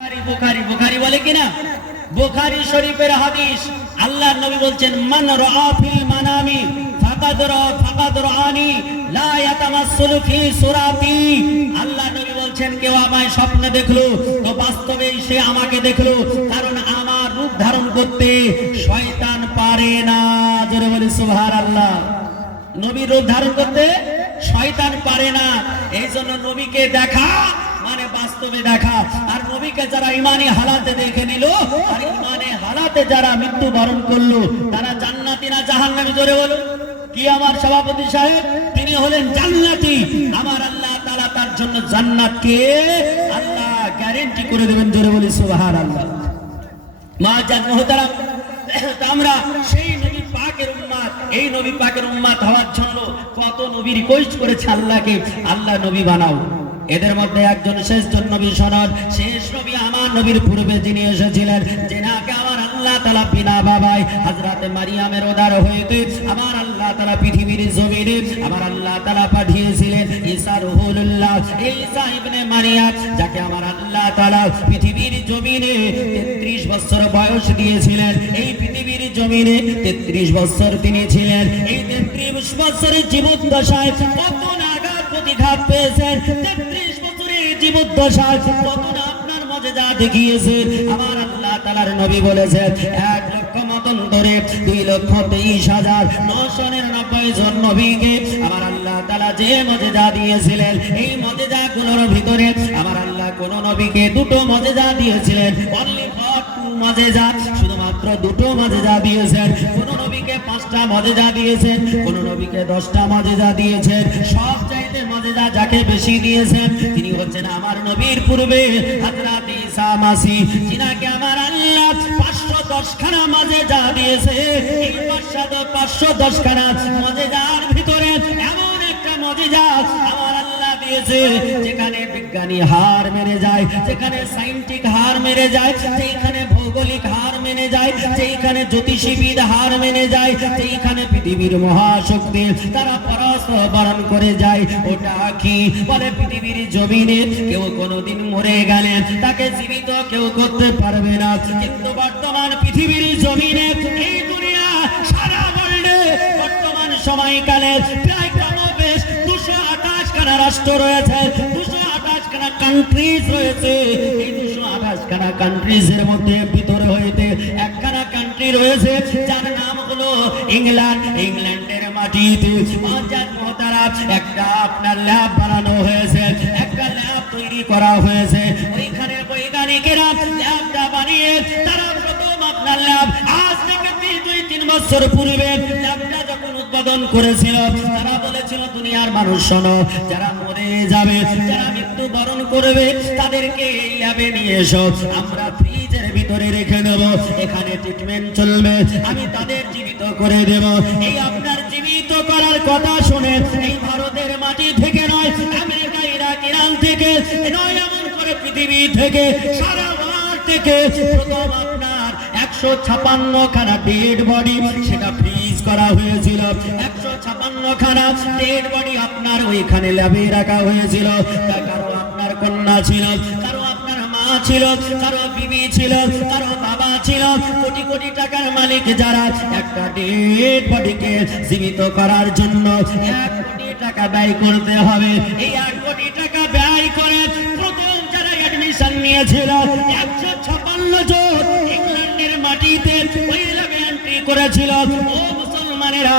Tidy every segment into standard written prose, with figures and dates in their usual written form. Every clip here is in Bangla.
বুখারী বুখারী বলে কিনা? বুখারী শরীফের হাদিস। আল্লাহর নবী বলছেন, মান রাআ ফিল মানামি ফাকাদ রাআনি লা ইয়াতামাসসালু ফি সুরাতি। আল্লাহর নবী বলছেন, কেউ আমায় স্বপ্নে দেখলো তো বাস্তবে সে আমাকে দেখলো, কারণ আমার রূপ ধারণ করতে শয়তান পারে না। জোরে বলি সুবহানাল্লাহ। নবীর রূপ ধারণ করতে শয়তান পারে না। এই জন্য নবীকে দেখা মানে বাস্তবে দেখা। আর নবীকে যারা ইমানি হালাতে দেখে নিল আর ইমানে হালাতে যারা মৃত্যু বরণ করলো তারা জান্নাতি না জাহান্নামী? জোরে বলুন। কি আমার সভাপতি সাহেব? তিনি হলেন জান্নাতি। আমার আল্লাহ তাআলা তার জন্য জান্নাতকে আল্লাহ গ্যারান্টি করে দেবেন। জোরে বলি সুবহানাল্লাহ। মাআজান মুহতারাম, আমরা সেই নবী পাকের উম্মত, এই নবী পাকের উম্মত হওয়ার জন্য কত নবী রিকোয়েস্ট করেছে আল্লাহকে, আল্লাহ নবী বানাও। এদের মধ্যে একজন শেষজন নবী সনদ, শেষ নবী আমার নবীর পূর্বে যিনি এসেছিলেন, যেনাকে আমার আল্লাহ তাআলা বিনা বাবায় হযরতে মারিয়ামের উদর হইতে আমার আল্লাহ তাআলা পৃথিবীর জমিনে আমার আল্লাহ তাআলা পাঠিয়েছিলেন ঈসা রুহুল্লাহ, ঈসা ইবনে মারিয়াম, যাকে আমার আল্লাহ তাআলা পৃথিবীর জমিনে 33 বছর বয়স দিয়েছিলেন। এই পৃথিবীর জমিনে 33 বছর তিনি ছিলেন। এই 33 বছরের জীবদ্দশায় কত নাগাদ প্রতিঘাত পেয়েছেন। 33 বছরের জীবদ্দশায় কত না আপনার মুজিজা দেখিয়েছেন। আমার আল্লাহ তাআলার নবী বলেছেন, 1 লক্ষ মতান্তরে 2,23,999 জন নবীকে আমার আল্লাহ তাআলা যে মুজিজা দিয়েছিলেন, এই মুজিজাগুলোর ভিতরে আমার আল্লাহ কোন নবীকে দুটো মুজিজা দিয়েছিলেন। অনলি ফর টু মুজিজা, শুধুমাত্র দুটো মুজিজা দিয়েছেন। কোন নবীকে 5টা মুজিজা দিয়েছেন, কোন নবীকে 10টা মুজিজা দিয়েছেন। সবচাইতে মুজিজা যাকে বেশি দিয়েছেন তিনি হচ্ছেন আমার নবীর পূর্বে হযরত ঈসা মাসিহ, যিনাকে আমার আল্লাহ 510 খানা মুজিজা দিয়েছে। এই 510 খানা মুজিজার ভিতরে এমন একটা মুজিজা আমার আল্লাহ দিয়েছে যেখানে বিজ্ঞানী হার মেনে যায়, যেখানে সায়েন্টিফিক হার মেনে যায়, যেখানে ভৌগোলিক হার মেনে যায়, যেখানে জ্যোতিষীবিদ হার মেনে যায়, যেখানে পৃথিবীর মহাশক্তি তারা পরাস্পরণ করে যায়। ওটা কি বলে? পৃথিবীর জমিনে কেউ কোনোদিন মরে গেলে তাকে জীবিত কেউ করতে পারবে না, কিন্তু বর্তমান পৃথিবীর জমিনে এই দুনিয়া সারা ওয়ার্ল্ডে বর্তমান সময়কালে প্রায় কমবেশ 228 খানা রাষ্ট্র রয়েছে, 228 খানা কান্ট্রিজ রয়েছে। এই 228 খানা কান্ট্রিজ এর মধ্যে ভিতরে হইতে একখানা কান্ট্রি রয়েছে যার নাম হলো ইংল্যান্ড। ইংল্যান্ডের মাটিতে মাজার মুহতারাম একটা আপনার ল্যাব বানানো হয়েছে, একটা ল্যাব তৈরি করা হয়েছে। ওইখানে বৈজ্ঞানিকেরা ল্যাবটা বানিয়ে তারা প্রথম আপনার ল্যাব আজ থেকে 2-3 বছর পূর্বে ল্যাবটা যখন উদ্বোধন করেছিল তারা বলেছিল, দুনিয়ার মানুষ শোনো, যারা মরে যাবে, যারা মৃত্যুবরণ করবে তাদেরকে এই ল্যাবে নিয়ে এসো, আমরা ফ্রিজের ভিতরে রেখে দেব, এখানে ট্রিটমেন্ট চলবে, আমি তাদের জীবিত করে দেব। এই আপনার জীবিত করার কথা শুনে এই ভারতের মাটি থেকে নয়, আমেরিকা, ইরাক, ইরান থেকে নয়, এমন করে পৃথিবী থেকে সারা ওয়ার্ল্ড থেকে প্রথম আপনার 156 খানা ডেড বডি সেটা ফ্রিজ করা হয়েছিল। 156 খানা ডেড বডি আপনার ওইখানে ল্যাবে রাখা হয়েছিল। কারো আপনার কন্যা ছিল, কারো আপনার মা ছিল, কারো বিবি ছিল, কারো বাবা ছিল। কোটি কোটি টাকার মালিক যারা একটা ডেড বডিকে জীবিত করার জন্য 1 কোটি টাকা ব্যয় করতে হবে। এই 1 কোটি টাকা ব্যয় করে প্রথম যারা অ্যাডমিশন নিয়েছিল 156 জন ইংল্যান্ডের মাটিতে ওই ল্যাবে এন্ট্রি করেছিল। ও মুসলমানেরা,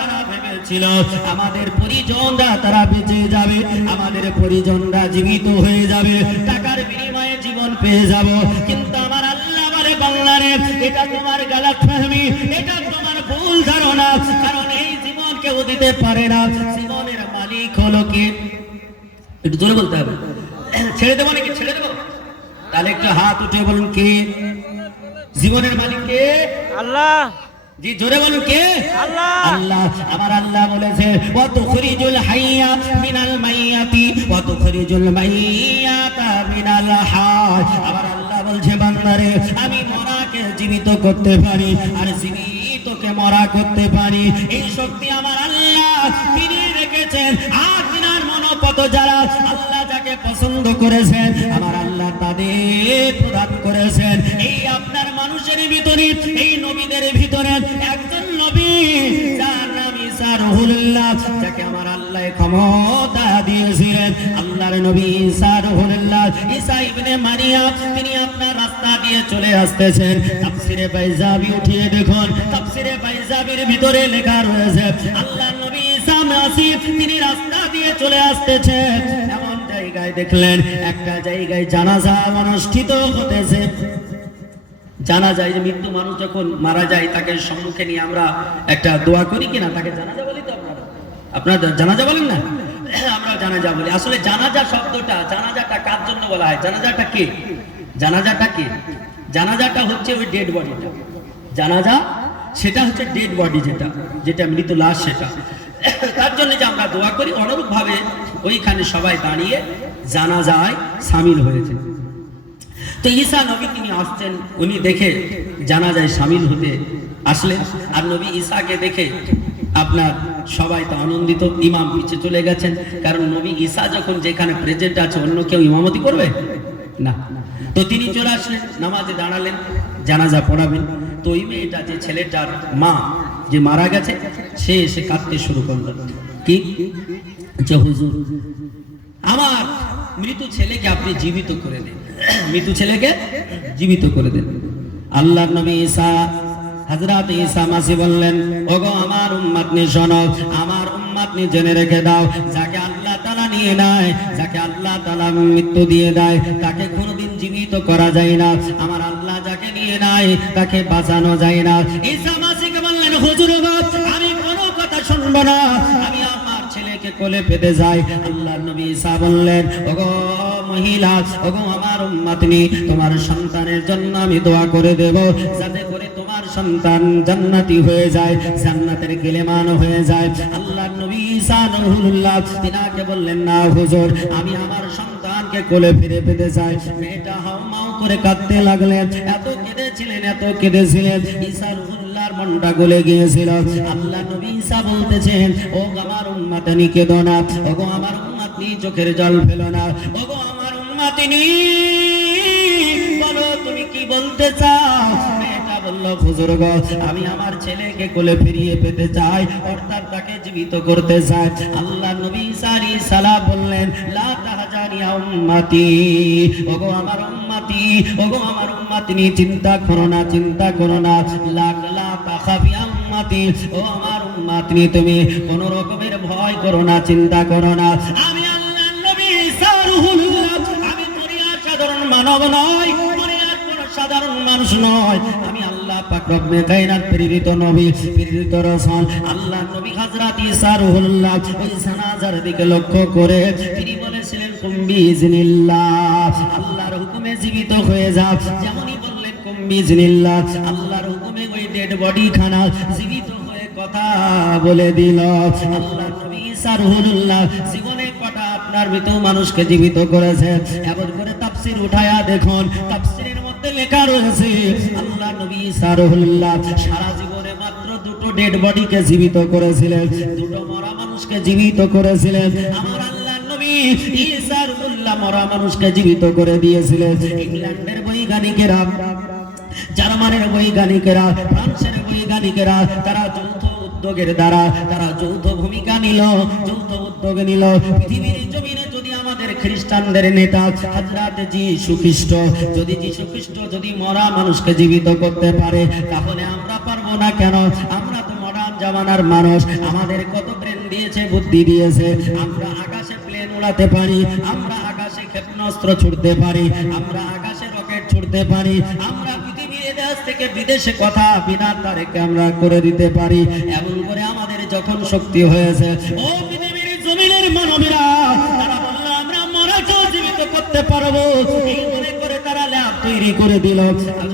তারা ভেবেছিল আমাদের পরিজনরা তারা বেঁচে যাবে, আমাদের পরিজনরা জীবিত হয়ে যাবে, টাকার বিনিময়ে জীবন পেয়ে যাব। কিন্তু আমার আল্লাহ বলে, বাংলারে এটা তোমার গালাতফাহমি, এটা তোমার ভুল ধারণা, কারণ এই জীবন কেউ দিতে পারে না। জীবনের মালিক হলো কে? একটু জোরে বলতে হবে। ছেড়ে দেবো নাকি? ছেড়ে দেবো? তাহলে একটু হাত উঠে বলুন, কে জীবনের মালিক? কে? আল্লাহ। জি, জোরে বলুন, কে? আল্লাহ। আল্লাহ। আমার আল্লাহ বলেছে, ওয়া তুখরিজুল হাইয়া মিনাল মাইয়াতি ওয়া তুখরিজুল মাইয়াতা মিনাল হায়। আমার আল্লাহ বলছে, বান্দারে আমি মরাকে জীবিত করতে পারি আর জীবিতকে মরা করতে পারি। এই শক্তি আমার আল্লাহ তিনি রেখেছেন। আর তিনার মনোপত যারা আল্লাহ যাকে পছন্দ করেছেন, আমার আল্লাহ তাদের প্রদান করেছেন। এই আপনার মানুষের ভিতরে, এই নবীদের ভিতরে একজন নবী যার নাম ঈসা রুহুল্লাহ, যাকে আমার আল্লাহ ক্ষমতা দিয়েছিলেন। আল্লাহর নবী ঈসা রুহুল্লাহ, ঈসা ইবনে মারিয়াম, তিনি আপনার রাস্তা দিয়ে চলে আসতেছেন। তাফসিরে বাইজাবি উঠিয়ে দেখুন, তাফসিরে বাইজাবির ভিতরে লেখা রয়েছে আল্লাহর নবী ঈসা মাসিহ তিনি রাস্তা দিয়ে চলে আসতেছেন। এমন জায়গায় দেখলেন একটা জায়গায় জানাজা অনুষ্ঠিত হতেছে। জানা যায় যে মৃত্যু মানুষ যখন মারা যায় তাকে সম্মুখে নিয়ে আমরা একটা দোয়া করি কিনা, তাকে জানাজা বলি। তো আপনারা জানাজা বলেন না? আমরা জানাজা বলি। আসলে জানাজা শব্দটা, জানাজাটা কার জন্য বলা হয়? জানাজাটা কে? জানাজাটা কে? জানাজাটা হচ্ছে ওই ডেড বডিটা। জানাজা সেটা হচ্ছে ডেড বডি, যেটা যেটা মৃত লাশ, সেটা তার জন্য যে আমরা দোয়া করি। অনুরূপ ভাবে ওইখানে সবাই দাঁড়িয়ে জানাজায় সামিল হয়েছে। তো ঈসা নবী তিনি আসছেন, উনি দেখে জানাজায় সামিল হতে আসলেন। আর নবী ঈসাকে দেখে আপনার সবাই তো আনন্দিত। ইমাম পিছিয়ে চলে গেছেন, কারণ নবী ঈসা যখন যেখানে প্রেজেন্ট আছে অন্য কেউ ইমামতি করবে না। তো তিনি চলে আসলেন, নামাজে দাঁড়ালেন, জানাজা পড়াবেন। তো ওই মেয়েটা, যে ছেলেটার মা যে মারা গেছে, সে এসে কাঁদতে শুরু করল। কি যে হুজুর, আমার মৃত ছেলেকে আপনি জীবিত করে দেন, মৃত ছেলেকে জীবিত করে দেন। আল্লাহর নবী ঈসা, হযরত ঈসা মাসিহ বললেন, ওগো আমার উম্মত নি শোনো, আমার উম্মত নি জেনে রেখে দাও, যাকে আল্লাহ তাআলা নিয়ে নেয়, যাকে আল্লাহ তাআলা মৃত্যু দিয়ে দেয়, তাকে কোনোদিন জীবিত করা যায় না। আমার আল্লাহ যাকে নিয়ে নেয় তাকে বাঁচানো যায় না। ঈসা মাসিহকে বললেন, হুজুর আমি কোনো কথা শুনবো না, আমি আমার ছেলেকে কোলে পেতে যাই। আল্লাহর নবী ঈসা বললেন, ওগো মহিলা, ওগো আমার উম্মতনি, তোমার সন্তানের জন্য আমি দোয়া করে দেব, যাতে করে তোমার সন্তান জান্নাতি হয়ে যায়, জান্নাতের গেলেমান হয়ে যায়। আল্লাহর নবী ঈসা রুহুল্লাহ তিনাকে বললেন, না হুজুর, আমি আমার সন্তানকে কোলে ফিরে পেতে চাই। মেয়েটা হাউমাউ করে কাঁদতে লাগলেন। এত কেঁদেছিলেন, এত কেঁদেছিলেন, ঈসা রুহুল্লাহর মনটা গলে গিয়েছিল। আল্লাহ নবী ঈসা বলতেছেন, ও আমার উম্মতনি কেঁদো না, ওগো আমার উম্মতনি চোখের জল ফেলো না, ওগো আমার উম্মতনি বলো তুমি কি বলতে চাও? মেয়েটা বলল, হুজুর গো, আমি আমার ছেলেকে কোলে ফিরিয়ে পেতে চাই, অর্থাৎ তাকে জীবিত করতে চাই। আল্লাহ নবী ঈসা আলাইহিস সালাম বললেন, লা তাহজানি ইয়া উম্মতি, ওগো আমার উম্মতি, ওগো আমার উম্মতনি, চিন্তা করো না, চিন্তা করো না, লা তাখাফি ইয়া উম্মতি, ও আমার উম্মতনি, তুমি কোন রকমের ভয় করো না, চিন্তা করো না। আমি আল্লাহর নবী ঈসা রুহুল্লাহ, আমি দুনিয়ার সাধারণ মানব নয়, দুনিয়ার কোন সাধারণ মানুষ নয়, আমি আল্লাহ পাক রব্বে কায়নাত প্রেরিত নবী, প্রেরিত রাসূল। আল্লাহর নবী হযরত ঈসা রুহুল্লাহ ওই জানাজার দিকে লক্ষ্য করে তিনি বলেছিলেন, কুম বিইজনিল্লাহ, আল্লাহর হুকুমে জীবিত হয়ে যাও। যেমনই বললেন কুম বিইজনিল্লাহ, আল্লাহর হুকুমে ওই ডেড বডি খানা জীবিত হয়ে কথা বলে দিল। আল্লাহর নবী ঈসা রুহুল্লাহ জীবনে কটা আপনার মৃত মানুষকে জীবিত করেছে? এমন করে তাফসীর উঠায়া দেখুন, তাফসীরের মধ্যে লেখা রয়েছে আল্লাহ নবী ঈসা রুহুল্লাহ সারা জীবনে মাত্র দুটো ডেড বডিকে জীবিত করেছিলেন, দুটো মরা মানুষকে জীবিত করেছিলেন। আমার আল্লাহ নবী ঈসা রুহুল্লাহ মরা মানুষকে জীবিত করে দিয়েছিলেন। ইংল্যান্ডের বৈজ্ঞানিকেরা, জার্মানির বৈজ্ঞানিকেরা, ফ্রান্সের বৈজ্ঞানিকেরা, তারা যৌথ উদ্যোগের দ্বারা তারা যৌথ ভূমিকা নিল, যৌথ উদ্যোগ নিল। পৃথিবীর জমিনে যদি আমাদের খ্রিস্টানদের নেতা হযরত যীশু খ্রিস্ট, যদি যীশু খ্রিস্ট যদি মরা মানুষকে জীবিত করতে পারে, তাহলে আমরা পারবো না কেন? আমরা তো মডার্ন জামানার মানুষ, আমাদের কত ব্রেন দিয়েছে, বুদ্ধি দিয়েছে, আমরা আকাশে প্লেন উড়াতে পারি, আমরা আকাশে ক্ষেপণাস্ত্র ছুড়তে পারি, আমরা আকাশে রকেট ছুড়তে পারি, আমরা পৃথিবীর দেশ থেকে বিদেশে কথা বিনা তারিখে আমরা করে দিতে পারি। এমন করে আমাদের যখন শক্তি হয়েছে, ও পৃথিবীর জমিনের মানবীরা, তারা বলল আমরা মরাকেও জীবিত করতে পারবো, এই মনে করে তারা ল্যাব তৈরি করে দিল।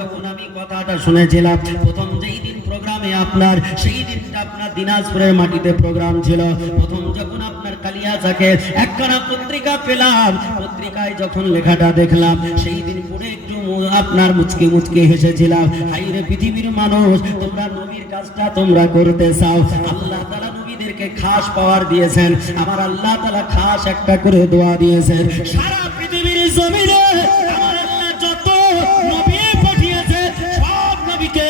যখন আমি কথাটা শুনেছিলাম প্রথম যেই দিন প্রোগ্রামে আপনার, সেই দিনটা আপনার দিনাজপুরের মাটিতে প্রোগ্রাম ছিল। প্রথম যখন আপনার কালিয়াচাকে একখানা পত্রিকা পেলাম, পত্রিকায় যখন লেখাটা দেখলাম, সেই দিন পড়ে একটু আপনার মুচকি মুচকি হেসেছিলাম। হাইরে পৃথিবীর মানুষ, তোমরা নবীর কাজটা তোমরা করতে চাও, আল্লাহ তাআলা নবীদেরকে থেকে খাস পাওয়ার দিয়েছেন, আমার আল্লাহ তাআলা খাস একটা করে দোয়া দিয়েছেন। সারা পৃথিবীর জমিনে আমার আল্লাহ যত নবী পাঠিয়েছে সব নবীকে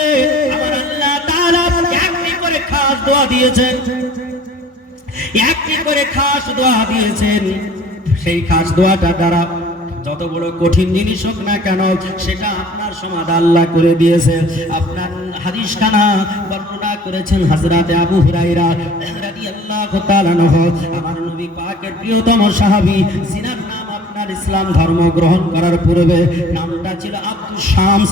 আমার আল্লাহ তাআলা একটি করে খাস দোয়া দিয়েছেন, একটি করে খাস দোয়া দিয়েছেন। সেই খাস দোয়াটা দ্বারা যত বড় কঠিন জিনিস হোক না কেন সেটা আপনার সমাধান আল্লাহ করে দিয়েছে। আপনার হাদিস খানা বর্ণনা করেছেন হযরত আবু হুরায়রা রাদিয়াল্লাহু তাআলা আনহু, আমার নবী পাকের প্রিয়তম সাহাবী, যিনার নাম আপনার ইসলাম ধর্ম গ্রহণ করার পূর্বে নামটা ছিল আব্দুস শামস,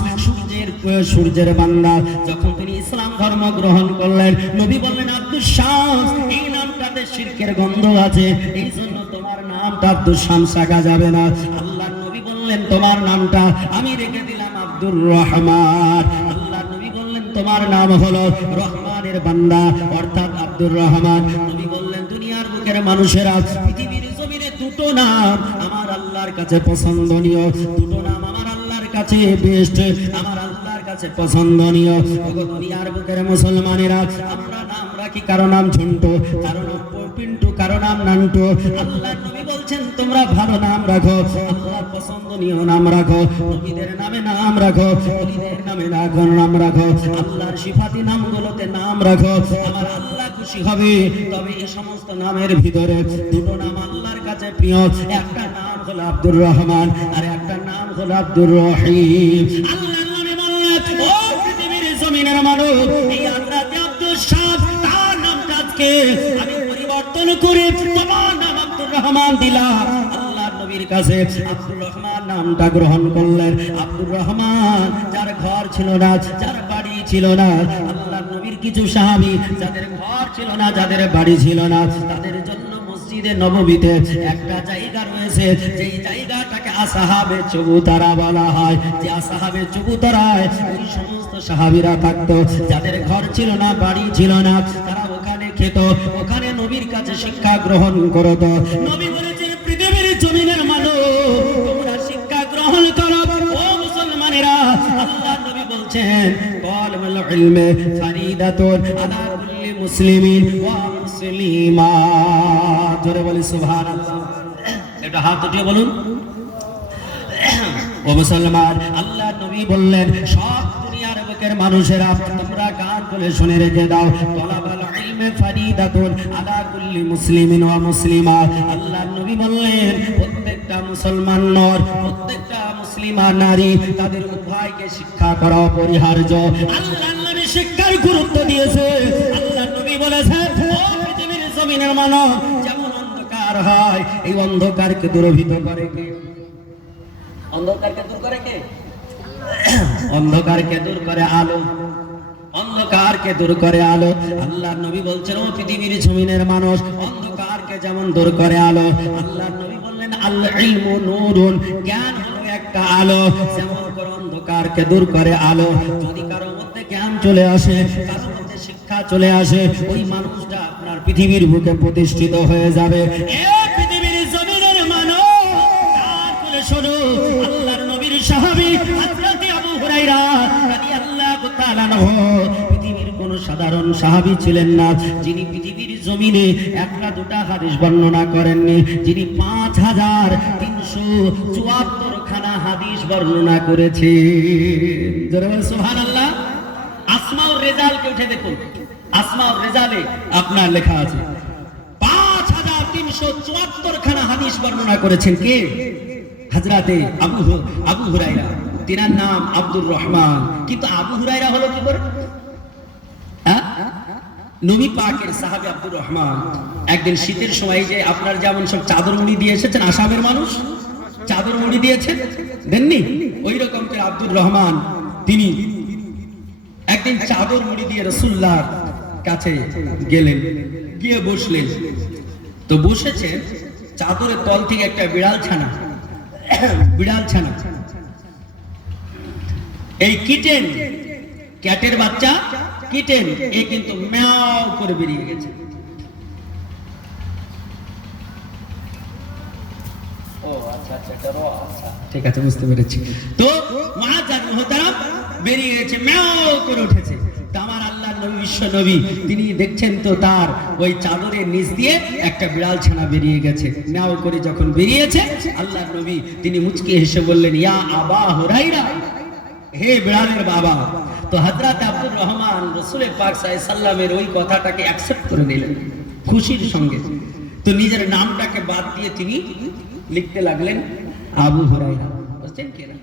সূর্যের বান্দা। যখন তিনি ইসলাম ধর্ম গ্রহণ করলেন, নবী বললেন, আব্দুস শামস, এই নামটাতে শিরকের গন্ধ আছে, এই জন্য তোমার নামটা আব্দুস শামস রাখা যাবে না। আল্লাহর নবী বললেন, তোমার নামটা আমি রেখে দিলাম আব্দুর রহমান। আল্লাহর নবী বললেন, তোমার নাম হলো রহমানের বান্দা, অর্থাৎ আব্দুর রহমান। নবী বললেন, দুনিয়ার বুকের মানুষেরা, পৃথিবীর জমিনে দুটো নাম আমার আল্লাহর কাছে পছন্দনীয়, দুটো নাম আমার আল্লাহর কাছে বেস্ট, আমার আল্লাহর কাছে পছন্দনীয়। ওগো দুনিয়ার বুকের মুসলমানেরা, আমরা নাম রাখি কারো নাম ঝন্টু, কারো নাম পিন্টু, কারো নাম নান্টু। আল্লাহর নবী বলছেন, তোমরা ভালো নাম রাখো, আল্লাহর পছন্দনীয় নাম রাখো, নবীদের নামে নাম রাখো, ওলিদের নামে নাম রাখো, আল্লাহর সিফাতি নামগুলোতে নাম রাখো, আমার আল্লাহ খুশি হবে। তবে এই সমস্ত নামের ভিতরে দুটো নাম আল্লাহর কাছে প্রিয়, একটা নাম হলো আব্দুর রহমান আর একটা নাম হলো আব্দুর রহিম। আল্লাহর নবী বললেন, ও পৃথিবীর জমিনের মানুষ, এই হযরত আব্দুস শামস তার নামটা আজকে আমি পরিবর্তন করে তোমার নাম আব্দুর রহমান দিলাম। আল্লাহর নবীর কাছে আব্দুর রহমান নামটা গ্রহণ করলেন। আব্দুর রহমান, যার ঘর ছিল না, যার বাড়ি ছিল না, আল্লাহর নবীর কিছু সাহাবী যাদের ঘর ছিল না, যাদের বাড়ি ছিল না, তাদের জন্য মসজিদে নববীতে একটা জায়গা রয়েছে, যেই জায়গাটাকে আসহাবে চবুতরা বলা হয়। যে আসহাবে চবুতরায় ওই সমস্ত সাহাবীরা থাকতো, যাদের ঘর ছিল না, বাড়ি ছিল না, তারা ওখানে খেত, ওখানে নবীর কাছে শিক্ষা গ্রহণ করত। নবী বলেছেন, পৃথিবীর জমিনের মানুষ, তোমরা শিক্ষা গ্রহণ করো। ও মুসলমানেরা, আল্লাহ নবী বলছেন, তালিবুল ইলমি ফরিদাতুন আলা কুল্লি মুসলিমিন ওয়া মুসলিমাত। জোরে বলি সুবহানাল্লাহ। এটা হাত উঠিয়ে বলুন। ও মুসলমান, আল্লাহ নবী বললেন, সব দুনিয়ার বুকের মানুষেরা তোমরা কান খুলে শুনে রেখে দাও, তালাবুল ইলমি ফরিদাতুন আলা কুল্লি মুসলিমিন ওয়া মুসলিমাত। আল্লাহ নবী বললেন, প্রত্যেকটা মুসলমান নর, প্রত্যেকটা মুসলিমা নারী, তাদের উভয়কে শিক্ষা করা অপরিহার্য। আল্লাহ নবী শিক্ষার গুরুত্ব দিয়েছে। আল্লাহ নবী বলেছেন, ও পৃথিবীর জমিনের মানব, যেমন অন্ধকার হয়, এই অন্ধকারকে দূরীভূত করে কে? অন্ধকারকে দূর করে কে? অন্ধকারকে দূর করে আলো, অন্ধকারকে দূর করে আলো। আল্লাহর নবী বলছেন, ও পৃথিবীর জমিনের মানুষ, অন্ধকারকে যেমন দূর করে আলো, আল্লাহর নবী বললেন, আল ইলমু নূরুন, জ্ঞান হলো একটা আলো, যেমন করে অন্ধকারকে দূর করে আলো। যদি কারো মধ্যে জ্ঞান চলে আসে, কারো মধ্যে শিক্ষা চলে আসে, ওই মানুষটা আপনার পৃথিবীর বুকে প্রতিষ্ঠিত হয়ে যাবে। এই পৃথিবীর জমিনের মানুষ, কান খুলে শোনো, আল্লাহর নবীর সাহাবী হযরত আবু হুরায়রা রাদিয়াল্লাহু তাআলা আনহু পৃথিবীর কোন সাধারণ সাহাবী ছিলেন না, যিনি পৃথিবীর জমিনে একটা দুটা হাদিস বর্ণনা করেননি, যিনি 5374 খানা হাদিস বর্ণনা করেছেন। জোরে বলেন সুবহানাল্লাহ। আসমাউর রেজালকে উঠে দেখুন, আসমাউর রেজালে আপনার লেখা আছে 5374 খানা হাদিস বর্ণনা করেছেন কে? হযরতে আবু হুরায়রা। তিনার নাম আব্দুর রহমান, কিন্তু আবু হুরায়রা হলো কি করে? নবী পাকের সাহাবী আব্দুর রহমান একদিন শীতের সময়, যে আপনার যেমন সব চাদর মুড়ি দিয়ে এসেছেন, আসামের মানুষ চাদর মুড়ি দিয়েছেন, দেননি? ওই রকম করে আব্দুর রহমান তিনি একদিন চাদর মুড়ি দিয়ে রাসূলুল্লাহর কাছে গেলেন, গিয়ে বসলেন। তো বসেছেন, চাদরের তল থেকে একটা বিড়াল ছানা, এই কিটেন, ক্যাটের বাচ্চা কিটেন, এ কিন্তু ম্যাও করে বেরিয়ে গেছে। ও আচ্ছা আচ্ছা, ঠিক আছে, বুঝতে পেরেছি। তো মুআজ্জাজ মুহতারাম বেরিয়ে গেছে, ম্যাও করে উঠেছে। তো আমার আল্লাহর নবী বিশ্ব নবী তিনি দেখছেন তো তার ওই চাদরের নিচ দিয়ে একটা বিড়াল ছানা বেরিয়ে গেছে। নাও করে যখন বেরিয়েছে আল্লাহর নবী তিনি মুচকি হেসে বললেন, ইয়া আবা হুরাইরা, হে বিড়ালের বাবা। তো হযরত আব্দুর রহমান রাসূল পাক সাল্লাল্লাহু আলাইহি সাল্লামের ওই কথাটাকে অ্যাকসেপ্ট করে নিলেন খুশির সঙ্গে। তো নিজের নামটাকে বাদ দিয়ে তিনি লিখতে লাগলেন আবু হুরায়রা। বুঝছেন কি না?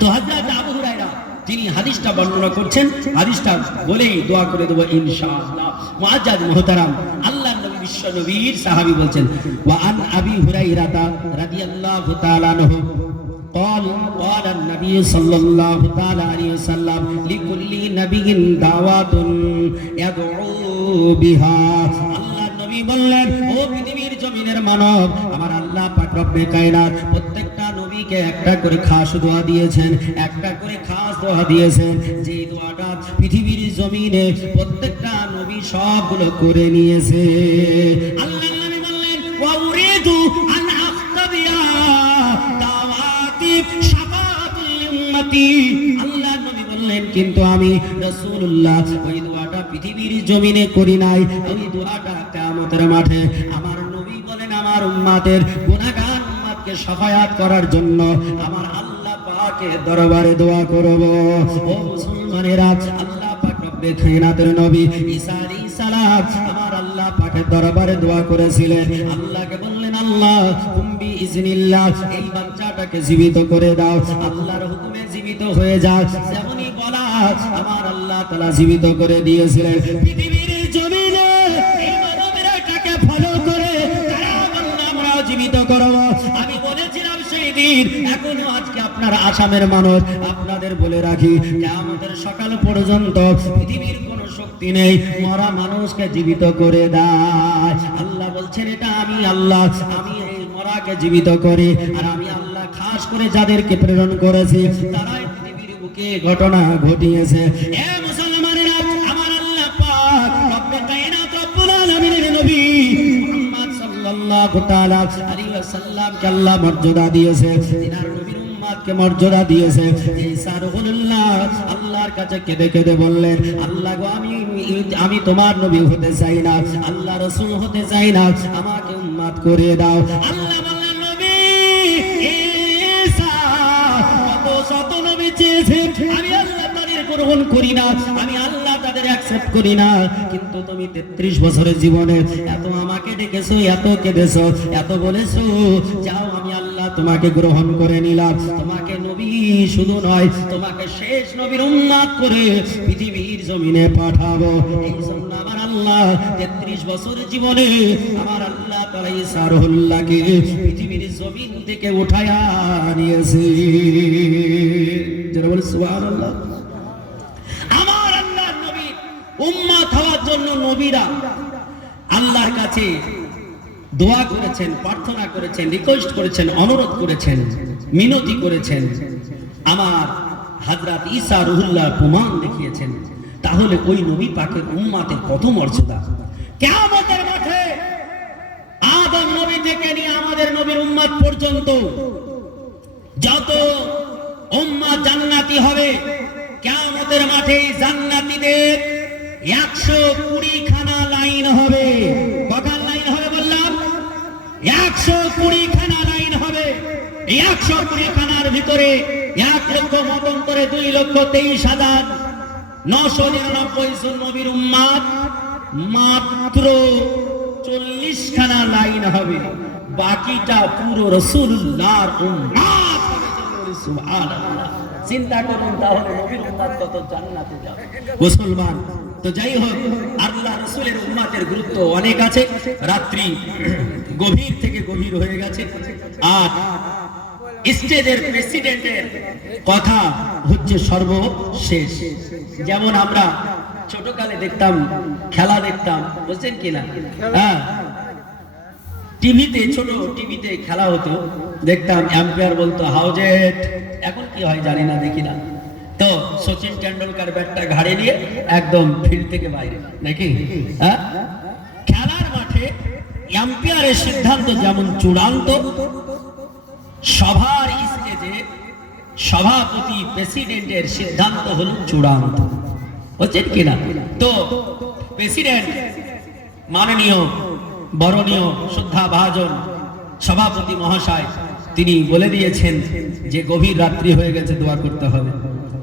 তো হযরত আবু হুরায়রা তিনি হাদিসটা বর্ণনা করছেন, হাদিসটা বলেই দোয়া করে দেব ইনশাআল্লাহ। মুআজ্জাজ মুহতারাম, আল্লাহর নবী বিশ্ব নবীর সাহাবী বলছেন, ওয়া আন আবি হুরায়রা রাদিয়াল্লাহু তাআলা আনহু قال قال النبي صلى الله تعالى عليه وسلم لكل نبي دعوات يدعو بها। আল্লাহ নবী বললেন, ও পৃথিবীর জমিনের মানব, আমার আল্লাহ পাক রব্বে কায়নাত প্রত্যেকটা নবীকে একটা করে খাস দোয়া দিয়েছেন, একটা করে খাস দোয়া দিয়েছেন। যে দোয়াটা পৃথিবীর জমিনে প্রত্যেকটা নবী সবগুলো করে নিয়েছে। আল্লাহ নবী বললেন, ওয়া উরিদু আন আখতাবিয়া আল্লাহ নবী বললেন, কিন্তু আমি রাসূলুল্লাহ ওই দোয়াটা পৃথিবীর জমিনে করি নাই। ওই দোয়াটা কিয়ামতের মাঠে আমার নবী বলেন আমার উম্মতের গুনাহগার উম্মতকে শাফায়াত করার জন্য আমার আল্লাহ পাকের দরবারে দোয়া করব। ও মুসলমানেরা, আল্লাহ পাক রব্বে কায়নাতের নবী ঈসা আলাইহিস সালাম আমার আল্লাহ পাকের দরবারে দোয়া করেছিলেন। আল্লাহকে বললেন, আল্লাহ তুমি ইজনিল্লাহ এই বাচ্চাটাকে জীবিত করে দাও। আল্লাহর হুকুমে জীবিত হয়ে যাও। যেমনই বলা আমার আল্লাহ তাআলা জীবিত করে দিয়েছিলেন। পৃথিবীর জমিনে এই মানবরাটাকে ফলো করে তারা বলল আমরাও জীবিত করব। আমি বলেছিলাম সেই দিন, এখনো আজকে আপনারা আসামের মানুষ, আপনাদের বলে রাখি কিয়ামতের সকাল পর্যন্ত পৃথিবীর কোনো শক্তি নেই মরা মানুষকে জীবিত করে দেয়। আল্লাহ বলছেন, এটা আমি আল্লাহ, আমি এই মরাকে জীবিত করি। আর আমি আল্লাহ খাস করে যাদেরকে প্রেরণ করেছি তারাই পৃথিবীর বুকে ঘটনা ঘটিয়েছে। এ মুসলমানেরা, আমার আল্লাহ পাক রব্বে কায়নাত রব্বুল আলামিনের নবী মুহাম্মদ সাল্লাল্লাহু তাআলা আলাইহি ওয়াসাল্লামকে আল্লাহ মর্যাদা দিয়েছে, তিনার নবীর উম্মতকে মর্যাদা দিয়েছে। ঈসা রূহুল্লাহ আল্লাহর কাছে কেঁদে কেঁদে বললেন, আল্লাহ গো, আমি তোমার নবী হতে চাই না, আল্লাহ রাসূল হতে চাই না, আমাকে উম্মত করে দাও। আল্লাহ বললেন, নবী ঈসা কত শত নবী চেয়েছে, আমি আল্লাহ তাদের গ্রহণ করি না, আমি আল্লাহ তাদের অ্যাকসেপ্ট করি না। কিন্তু তুমি 33 বছরের জীবনে এত আমাকে ডেকেছো, এত কেঁদেছো, এত বলেছো, যাও আমি আল্লাহ তোমাকে গ্রহণ করে নিলাম। তোমাকে নবী শুধু নয়, তোমাকে শেষ নবীর উম্মত করে পৃথিবীর জমিনে পাঠাবো। এই জন্য আমার আল্লাহ 33 বছরের জীবনে আমার আল্লাহ তাআলা ঈসা রূহুল্লাহকে পৃথিবীর জমিন থেকে উঠায়া নিয়েছে। যারা বলে সুবহানাল্লাহ। আমার আল্লাহর নবী উম্মত হওয়ার জন্য নবীরা আল্লাহর কাছে দোয়া করেছেন, প্রার্থনা করেছেন, রিকোয়েস্ট করেছেন, অনুরোধ করেছেন, মিনতি করেছেন। আমার হযরত ঈসা রূহুল্লাহ প্রমাণ দেখিয়েছেন। তাহলে ওই নবী পাকের উম্মতের কত মর্যাদা! কিয়ামতের মাঠে আদম নবী থেকে নিয়ে আমাদের নবীর উম্মত পর্যন্ত যত উম্মত জান্নাতি হবে, কিয়ামতের মাঠে জান্নাতীদের 120 খানা লাইন হবে। কটা লাইন হবে বললাম? 120 খানা লাইন হবে। এই 120 খানার ভিতরে 1 লক্ষ মতান্তরে 2,23,999 জন নবীর উম্মত, মাত্র 40 খানা লাইন হবে। বাকিটা পুরো রাসূলুল্লাহর উম্মত হবে। সুবহানাল্লাহ। চিন্তা করুন তাহলে নবীর উম্মত কত জান্নাতে যাবে। মুসলমান তো যাই হোক, আল্লাহ রাসূলের উম্মতের গুরুত্ব অনেক আছে। রাত্রি গভীর থেকে গভীর হয়ে গেছে। আর স্টেজের প্রেসিডেন্টের কথা হচ্ছে সর্বশেষ। যেমন আমরা ছোটকালে দেখতাম, খেলা দেখতাম, বুঝছেন কিনা? হ্যাঁ, টিভিতে, ছোট টিভিতে খেলা হতো, দেখতাম এম্পায়ার বলতো হাউজেট। এখন কি হয় জানি না, দেখি না। তো সচিন টেন্ডুলকার ব্যাটটা ঘাড়ে নিয়ে একদম ফিল্ড থেকে বাইরে, নাকি? হ্যাঁ, খেলার মাঠে এম্পায়ারের সিদ্ধান্ত যেমন চূড়ান্ত, সভার স্টেজে সভাপতি প্রেসিডেন্টের সিদ্ধান্ত হলো চূড়ান্ত। বুঝছেন কিনা? তো প্রেসিডেন্ট মাননীয় বরণীয় শ্রদ্ধা ভাজন সভাপতি মহাশয় তিনি বলে দিয়েছেন যে গভীর রাত্রি হয়ে গেছে, দোয়া করতে হবে।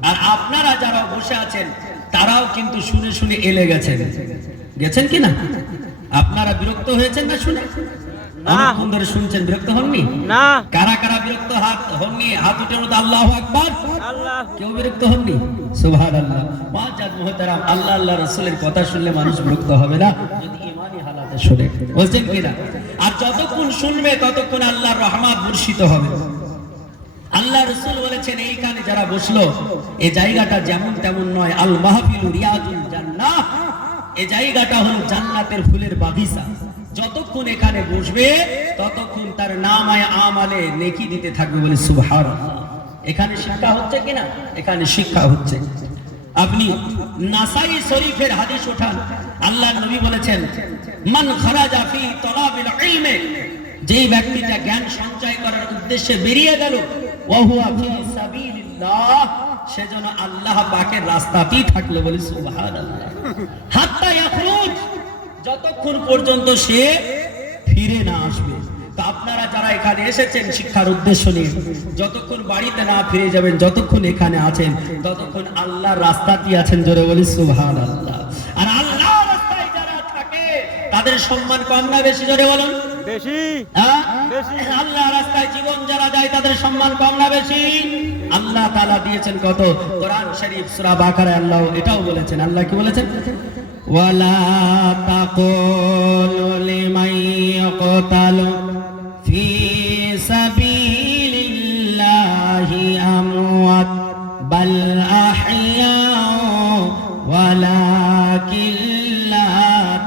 আর আপনারা যারা বসে আছেন তারাও কিন্তু শুনে শুনে এলে গেছেন কিনা? আপনারা বিরক্ত হয়েছেন না শুনে? অনেকক্ষণ ধরে শুনছেন, বিরক্ত হননি? না। কারা কারা বিরক্ত হননি? হাত উঠে বলুন আল্লাহু আকবার। কেউ বিরক্ত হননি? সুবহানাল্লাহ। মুআজ্জাজ মুহতারাম, আল্লাহ আল্লাহ রাসূলের কথা শুনলে মানুষ বিরক্ত হবে না যদি ঈমানি হালাতে শুনে, বুঝছেন কিনা? আর যতক্ষণ শুনবে ততক্ষণ আল্লাহর রহমত বর্ষিত হবে। আল্লাহ রাসূল বলেছেন এইখানে যারা বসলো এই জায়গাটা যেমন তেমন নয়, আল মাহফিলু রিয়াজুল জান্নাহ, এই জায়গাটা হলো জান্নাতের ফুলের বাগিচা। যতক্ষণ এখানে বসবে ততক্ষণ তার নামায়ে আমালে নেকি দিতে থাকবে, বলে সুবহানাল্লাহ। এখানে শিক্ষা হচ্ছে কিনা? এখানে শিক্ষা হচ্ছে। আপনি নাসাই শরীফের হাদিস ওঠান, আল্লাহর নবী বলেছেন মান খারাজা ফি তলাবিল ইলমি, যেই ব্যক্তিটা জ্ঞান সঞ্চয় করার উদ্দেশ্যে বেরিয়ে গেল, ওয়া হুয়া ফি সাবিলিল্লাহ, সেজন্য আল্লাহ পাকের রাস্তাতেই থাকলো, বলে সুবহানাল্লাহ। হাত্তা ইয়াখরুজ, যতক্ষণ পর্যন্ত সে ফিরে না আসবে। তো আপনারা যারা এখানে এসেছেন শিক্ষার উদ্দেশ্য নিয়ে, যতক্ষণ বাড়িতে না ফিরে যাবেন, যতক্ষণ এখানে আছেন ততক্ষণ আল্লাহর রাস্তাতেই আছেন, জোরে বলি সুবহানাল্লাহ। আর আল্লাহর রাস্তায় যারা থাকে তাদের সম্মান কম না বেশি? জোরে বলুন। বেশি। বেশি। আল্লাহর রাস্তায় জীবন যারা যায় তাদের সম্মান কম না বেশি? আল্লাহ তাআলা দিয়েছেন কত? কোরআন শরীফ সূরা বাকারায় আল্লাহ এটাও বলেছেন। আল্লাহ কি বলেছেন? ওয়ালা তাকুলু লিমান ইয়াকতালু ফি সাবিলিল্লাহি আমওয়াত বাল আহইয়াউ ওয়ালাকিন লা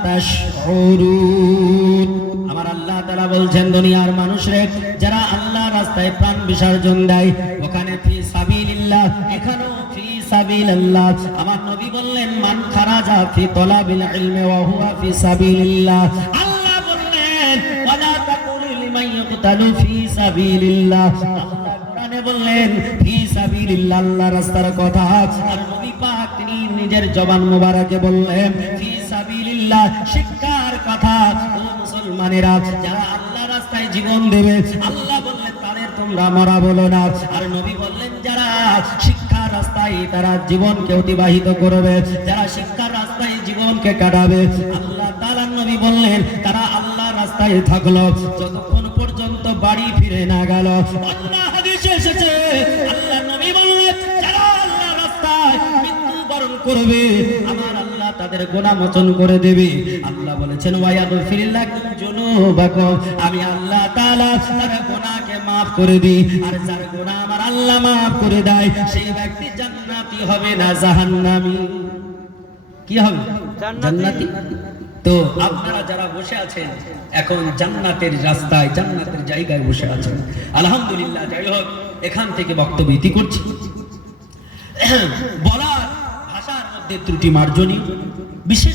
তাশউরুন। আমার আল্লাহ তাআলা বলছেন দুনিয়ার মানুষরে যারা আল্লাহর রাস্তায় প্রাণ বিসর্জন দেয় ওখানে ফি সাবিলিল্লাহ, এখানেও ফি সাবিলিল্লাহ। আমার নবী বললেন মান খারাজা ফি তলাবিল ইলমি ওয়া হুয়া ফি সাবিলিল্লাহ। আল্লাহ বললেন ওয়ালা তাকুলু লিমান ইয়াকতালু ফি সাবিলিল্লাহ। আল্লাহ কোরআনে বললেন ফি সাবিলিল্লাহ, আল্লাহর রাস্তার কথা। আর নবী পাক তিনি নিজের জবান মোবারকে বললেন ফি সাবিলিল্লাহ, শিক্ষার কথা। ও মুসলমানেরা, যারা আল্লাহর রাস্তায় জীবন দেবে আল্লাহ বললেন তাদের তোমরা মরা বলো না। আর নবী বললেন যারা শিক্ষার রাস্তায় তারা জীবনকে অতিবাহিত করবে, যারা শিক্ষার রাস্তায় জীবনকে কাটাবে, আল্লাহ তাআলার নবী বললেন তারা আল্লাহর রাস্তায় থাকলো যতক্ষণ পর্যন্ত বাড়ি ফিরে না গেল। অন্য হাদিসে এসেছে আল্লাহ নবী বললেন যারা আল্লাহর রাস্তায় মৃত্যুবরণ করবে আমার আল্লাহ তাদের গুনাহ মোচন করে দেবে। আল্লাহ বলেছেন ওয়ায়াগফির লাকুম যুনুবাকুম, আমি আল্লাহ তাআলা তার গুনাহকে maaf করে দিই। আর যার গুনাহ আমার আল্লাহ maaf করে দেয় সেই ব্যক্তি জান্নাতি হবে না জাহান্নামী। কি হবে? জান্নাতি। তো আপনারা যারা বসে আছেন এখন জান্নাতের রাস্তায় জান্নাতের জায়গায় বসে আছেন, আলহামদুলিল্লাহ। যাই হোক, এখান থেকে বক্তব্য ইতি করছি। বলার ভাষার মধ্যে ত্রুটি মার্জনী বিশেষ